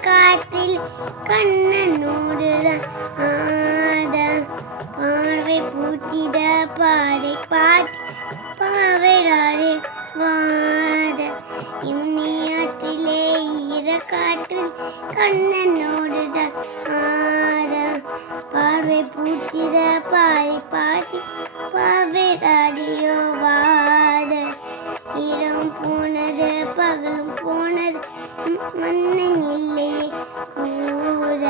காற்றில் கண்ணனோடுதான் ஆத பார்வை பூத்திட பாதை பாட்டி பாவைராது வாத இம்னியாற்றிலே ஈர காற்றில் கண்ணனோடுதான் ஆத பார்வை பூத்திட பாதை பாட்டி பாவைராதியோ வாத இரவும் போனது பகலும் போனது மன்னன் இல்லையே கூற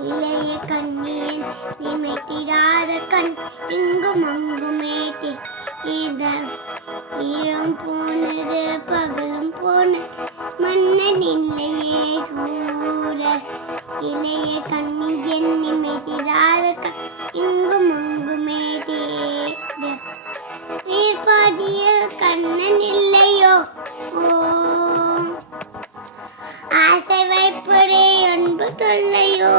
இல்லையே கண்ணியன் நிமைத்திராத கண் இங்கும் அங்குமே இரவும் போனது பகலும் போனது மன்னன் இல்லையே கூற இல்லையே கண்ணியன் நிமைத்திராத கண் இங்கும் அங்குமே பாதியில் கண்ணன் இல்லையோ ஆசை வைப்பதே அன்பு தொல்லையோ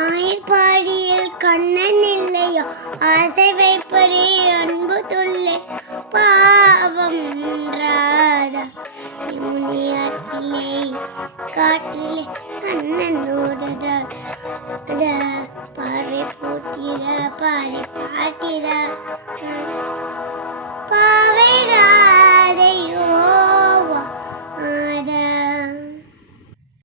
ஆயிர்பாடியில் கண்ணன் இல்லையோ ஆசை வைப்பதே அன்பு தொல்லை பாவம் ராதா யமுனியாற்றிலே காற்றிலே கண்ணனோடுதா பார்வை போட்டிட பாலை பாட்டிட